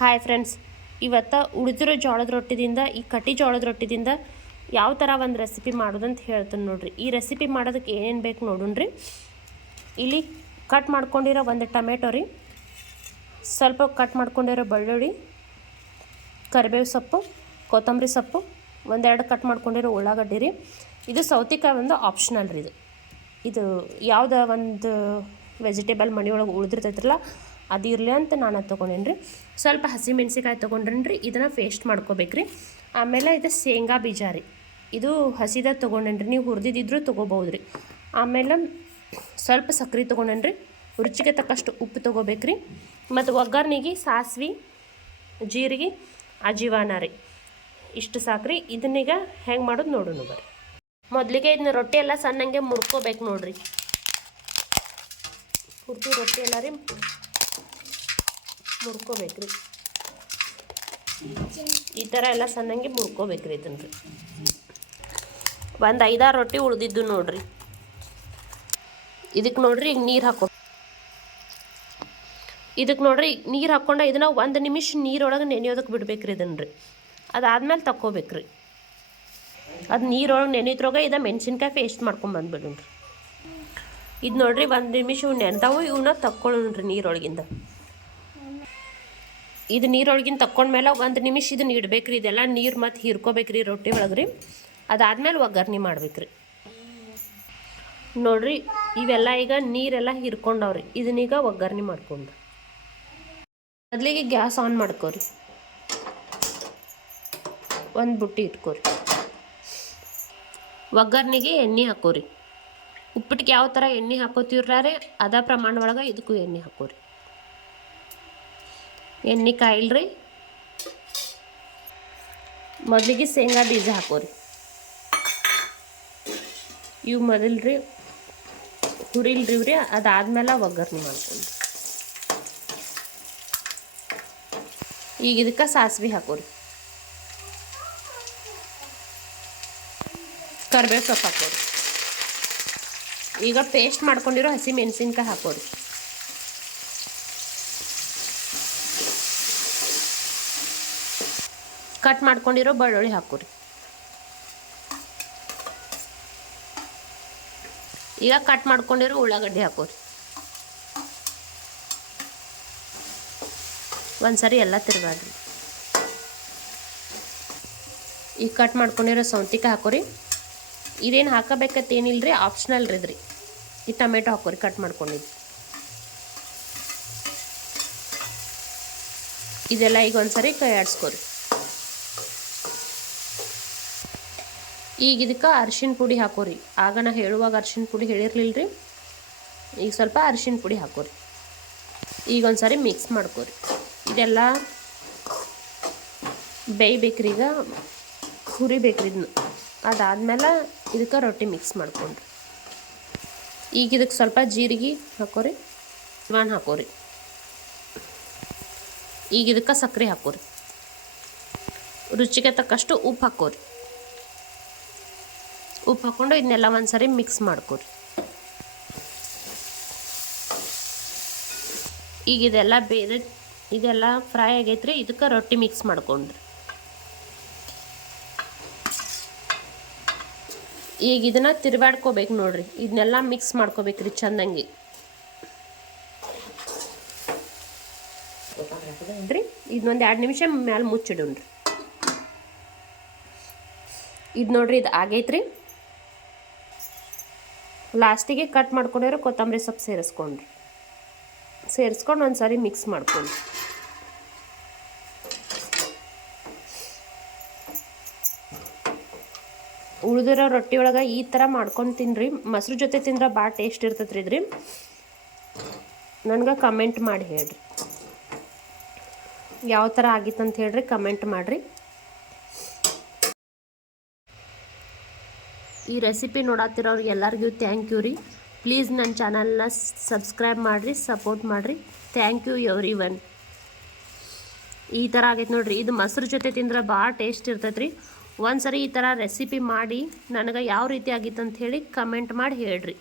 Hi friends, ಇವತ್ತು ಉಳಿದಿರೋ ಜೋಳದ ರೊಟ್ಟಿದಿಂದ ಈ ಕಟ್ಟಿ ಜೋಳದ ರೊಟ್ಟಿದಿಂದ ಯಾವ ಥರ ಒಂದು ರೆಸಿಪಿ ಮಾಡೋದಂತ ಹೇಳ್ತೀನಿ ನೋಡಿರಿ. ಈ ರೆಸಿಪಿ ಮಾಡೋದಕ್ಕೆ ಏನೇನು ಬೇಕು ನೋಡೋಣ್ರಿ. ಇಲ್ಲಿ ಕಟ್ ಮಾಡ್ಕೊಂಡಿರೋ ಒಂದು ಟೊಮೆಟೊ ರೀ, ಸ್ವಲ್ಪ ಕಟ್ ಮಾಡ್ಕೊಂಡಿರೋ ಬೆಳ್ಳುಳ್ಳಿ, ಕರಿಬೇವು ಸೊಪ್ಪು, ಕೊತ್ತಂಬರಿ ಸೊಪ್ಪು, ಒಂದೆರಡು ಕಟ್ ಮಾಡ್ಕೊಂಡಿರೋ ಉಳ್ಳಾಗಡ್ಡಿ ರೀ. ಇದು ಸೌತೆಕಾಯಿ ಒಂದು ಆಪ್ಷನಲ್ ರೀ. ಇದು ಯಾವುದೋ ಒಂದು ವೆಜಿಟೇಬಲ್ ಮನೆಯೊಳಗೆ ಉಳಿದಿರ್ತೈತ್ರಲ್ಲ ಅದು ಇರಲಿ ಅಂತ ನಾನು ಅದು ತೊಗೊಂಡೇನಿ ರೀ. ಸ್ವಲ್ಪ ಹಸಿಮೆಣ್ಸಿಕಾಯಿ ತೊಗೊಂಡ್ರೇನಿ ರೀ. ಇದನ್ನು ಪೇಸ್ಟ್ ಮಾಡ್ಕೋಬೇಕ್ರಿ. ಆಮೇಲೆ ಇದು ಶೇಂಗಾ ಬೀಜ ರೀ, ಇದು ಹಸಿದ ತೊಗೊಂಡೇನಿ ರೀ, ನೀವು ಹುರಿದಿದ್ದರೂ ತೊಗೋಬೋದು ರೀ. ಆಮೇಲೆ ಸ್ವಲ್ಪ ಸಕ್ಕರೆ ತೊಗೊಂಡೇನಿ ರೀ, ರುಚಿಗೆ ತಕ್ಕಷ್ಟು ಉಪ್ಪು ತೊಗೋಬೇಕ್ರಿ. ಮತ್ತು ಒಗ್ಗರ್ನಿಗೆ ಸಾಸಿವೆ, ಜೀರಿಗೆ, ಅಜಿವಾನ ರೀ, ಇಷ್ಟು ಸಾಕ್ರಿ. ಇದನ್ನೀಗ ಹೆಂಗೆ ಮಾಡೋದು ನೋಡೋಣ ಬರ್ರಿ. ಮೊದಲಿಗೆ ಇದನ್ನ ರೊಟ್ಟಿ ಎಲ್ಲ ಸಣ್ಣಂಗೆ ಮುರ್ಕೋಬೇಕು ನೋಡಿರಿ. ಪೂರ್ತಿ ರೊಟ್ಟಿ ಎಲ್ಲ ರೀ ಮುರ್ಕೋಬೇಕ್ರಿ. ಈ ಥರ ಎಲ್ಲ ಸಣ್ಣಂಗೆ ಮುರ್ಕೋಬೇಕ್ರಿ. ಇದನ್ನು ರೀ ಒಂದು 5-6 ರೊಟ್ಟಿ ಉಳಿದಿದ್ದು ನೋಡ್ರಿ. ಇದಕ್ಕೆ ನೋಡ್ರಿ ಈಗ ನೀರು ಹಾಕ್ಕೊಂಡು ಇದನ್ನು 1 ನಿಮಿಷ ನೀರೊಳಗೆ ನೆನೆಯೋದಕ್ಕೆ ಬಿಡ್ಬೇಕ್ರಿ. ಇದನ್ನು ರೀ ಅದಾದ್ಮೇಲೆ ತಕ್ಕೋಬೇಕ್ರಿ. ಅದು ನೀರೊಳಗೆ ನೆನೆದ್ರಾಗ ಇದು ಮೆಣಸಿನ್ಕಾಯಿ ಪೇಸ್ಟ್ ಮಾಡ್ಕೊಂಡು ಬಂದುಬಿಡ್ರಿ. ಇದು ನೋಡ್ರಿ 1 ನಿಮಿಷ ನೆನೆದಾವು. ಇವನ್ನ ತಕ್ಕೊಳ್ಳೋಣ್ರಿ ನೀರೊಳಗಿಂದ. ಇದು ನೀರೊಳಗಿಂದ ತಕ್ಕೊಂಡ್ಮೇಲೆ 1 ನಿಮಿಷ ಇದನ್ನ ಇಡ್ಬೇಕ್ರಿ. ಇದೆಲ್ಲ ನೀರು ಮತ್ತು ಹೀರ್ಕೋಬೇಕ್ರಿ ರೊಟ್ಟಿ ಒಳಗೆ ರೀ. ಅದಾದ್ಮೇಲೆ ಒಗ್ಗರ್ಣೆ ಮಾಡ್ಬೇಕ್ರಿ. ನೋಡ್ರಿ ಇವೆಲ್ಲ ಈಗ ನೀರೆಲ್ಲ ಹೀರ್ಕೊಂಡವ್ರಿ. ಇದನ್ನೀಗ ಒಗ್ಗರ್ಣೆ ಮಾಡ್ಕೊಂಡ್ರಿ. ಮೊದಲಿಗೆ ಗ್ಯಾಸ್ ಆನ್ ಮಾಡ್ಕೋರಿ, ಒಂದು ಬುಟ್ಟಿ ಇಟ್ಕೋರಿ. ಒಗ್ಗರ್ಣೆಗೆ ಎಣ್ಣೆ ಹಾಕೋರಿ. ಉಪ್ಪಿಟ್ಟಿಗೆ ಯಾವ ಥರ ಎಣ್ಣೆ ಹಾಕೋತೀವ್ರಿ ಅದ ಪ್ರಮಾಣ ಒಳಗೆ ಇದಕ್ಕೂ ಎಣ್ಣೆ ಹಾಕೋರಿ. ಎಣ್ಣೆ ಕಾಯಿಲ್ರಿ. ಮೊದಲಿಗೆ ಶೇಂಗಾ ಬೀಜ ಹಾಕೋರಿ. ಇವು ಮೊದಲ್ರಿ ಹುರಿಲ್ರಿ. ಅದಾದ್ಮೇಲೆ ಒಗ್ಗರ್ಣೆ ಮಾಡ್ಕೊಂಡ್ರಿ. ಈಗ ಇದಕ್ಕೆ ಸಾಸಿವೆ ಹಾಕೋರಿ, ಕರಿಬೇವು ಸೊಪ್ಪು ಹಾಕೋರಿ. ಈಗ ಪೇಸ್ಟ್ ಮಾಡ್ಕೊಂಡಿರೋ ಹಸಿ ಮೆಣಸಿನ್ಕಾಯಿ ಹಾಕೋರಿ. ಕಟ್ ಮಾಡ್ಕೊಂಡಿರೋ ಬೆಳ್ಳುಳ್ಳಿ ಹಾಕೋರಿ. ಈಗ ಕಟ್ ಮಾಡ್ಕೊಂಡಿರೋ ಉಳ್ಳಾಗಡ್ಡಿ ಹಾಕೋರಿ. ಒಂದ್ಸರಿ ಎಲ್ಲ ತಿರ್ಗಾಡ್ರಿ. ಈಗ ಕಟ್ ಮಾಡ್ಕೊಂಡಿರೋ ಸೌತೆಕಾಯಿ ಹಾಕೋರಿ. ಇದೇನು ಹಾಕಬೇಕಂತ ಏನಿಲ್ರಿ, ಆಪ್ಷನಲ್ ರೀ. ಈ ಟೊಮೆಟೊ ಹಾಕೋರಿ ಕಟ್ ಮಾಡ್ಕೊಂಡಿದ್ದು. ಇದೆಲ್ಲ ಈಗ ಒಂದ್ಸರಿ ಕೈ ಆಡಿಸ್ಕೋರಿ. ಈಗ ಇದಕ್ಕೆ ಅರಿಶಿನ ಪುಡಿ ಹಾಕೋರಿ. ಆಗ ನಾ ಹೇಳುವಾಗ ಅರಿಶಿನ ಪುಡಿ ಹೇಳಿರ್ಲಿಲ್ರಿ. ಈಗ ಸ್ವಲ್ಪ ಅರಿಶಿನ ಪುಡಿ ಹಾಕೋರಿ. ಈಗ ಒಂದ್ಸರಿ ಮಿಕ್ಸ್ ಮಾಡ್ಕೋರಿ. ಇದೆಲ್ಲ ಬೇಯ್ಬೇಕ್ರಿ. ಈಗ ಹುರಿಬೇಕ್ರಿ ಇದನ್ನ. ಅದಾದ್ಮೇಲೆ ಇದಕ್ಕೆ ರೊಟ್ಟಿ ಮಿಕ್ಸ್ ಮಾಡ್ಕೊಂಡ್ರಿ. ಈಗ ಇದಕ್ಕೆ ಸ್ವಲ್ಪ ಜೀರಿಗೆ ಹಾಕೋರಿ, ಅಜ್ವಾನ ಹಾಕೋರಿ. ಈಗ ಇದಕ್ಕೆ ಸಕ್ಕರೆ ಹಾಕೋರಿ. ರುಚಿಗೆ ತಕ್ಕಷ್ಟು ಉಪ್ಪು ಹಾಕೋರಿ. ಉಪ್ಪು ಹಾಕ್ಕೊಂಡು ಇದನ್ನೆಲ್ಲ ಒಂದ್ಸರಿ ಮಿಕ್ಸ್ ಮಾಡ್ಕೋರಿ. ಈಗ ಇದೆಲ್ಲ ಫ್ರೈ ಆಗೈತ್ರಿ. ಇದಕ್ಕೆ ರೊಟ್ಟಿ ಮಿಕ್ಸ್ ಮಾಡ್ಕೊಂಡ್ರಿ. ಈಗ ಇದನ್ನ ತಿರ್ಗಾಡ್ಕೋಬೇಕು ನೋಡ್ರಿ. ಇದನ್ನೆಲ್ಲ ಮಿಕ್ಸ್ ಮಾಡ್ಕೋಬೇಕ್ರಿ ಚಂದಂಗಿ. ಇದನ್ನೊಂದು 2 ನಿಮಿಷ ಮ್ಯಾಲೆ ಮುಚ್ಚಿಡೋಣ್ರಿ. ಇದು ನೋಡ್ರಿ ಇದು ಆಗೈತ್ರಿ. ಲಾಸ್ಟಿಗೆ ಕಟ್ ಮಾಡ್ಕೊಂಡಿರೋ ಕೊತ್ತಂಬರಿ ಸೊಪ್ಪು ಸೇರಿಸ್ಕೊಂಡು ಒಂದ್ಸರಿ ಮಿಕ್ಸ್ ಮಾಡ್ಕೊಂಡು ಉಳಿದಿರೋ ರೊಟ್ಟಿ ಒಳಗೆ ಈ ಥರ ಮಾಡ್ಕೊಂಡು ತಿನ್ನಿರಿ. ಮೊಸರು ಜೊತೆ ತಿಂದ್ರೆ ಭಾಳ ಟೇಸ್ಟ್ ಇರ್ತೈತ್ರಿ ಇದ್ರಿ. ನನಗೆ ಕಮೆಂಟ್ ಮಾಡಿ ಹೇಳ್ರಿ ಯಾವ ಥರ ಆಗಿತ್ತಂತ ಹೇಳ್ರಿ. ಕಮೆಂಟ್ ಮಾಡಿರಿ. ಈ ರೆಸಿಪಿ ನೋಡತ್ತಿರೋರಿಗೆ ಎಲ್ಲರಿಗೂ ಥ್ಯಾಂಕ್ ಯು ರೀ. ಪ್ಲೀಸ್ ನನ್ನ ಚಾನಲ್ನ ಸಬ್ಸ್ಕ್ರೈಬ್ ಮಾಡಿರಿ, ಸಪೋರ್ಟ್ ಮಾಡಿರಿ. Thank you everyone. ಈ ಥರ ಆಗೈತೆ ನೋಡ್ರಿ. ಇದು ಮೊಸರು ಜೊತೆ ತಿಂದ್ರೆ ಭಾಳ ಟೇಸ್ಟ್ ಇರ್ತೈತೆ ರೀ. ಒಂದ್ಸರಿ ಈ ಥರ ರೆಸಿಪಿ ಮಾಡಿ ನನಗೆ ಯಾವ ರೀತಿ ಆಗಿತ್ತು ಅಂತ ಹೇಳಿ ಕಮೆಂಟ್ ಮಾಡಿ ಹೇಳ್ರಿ.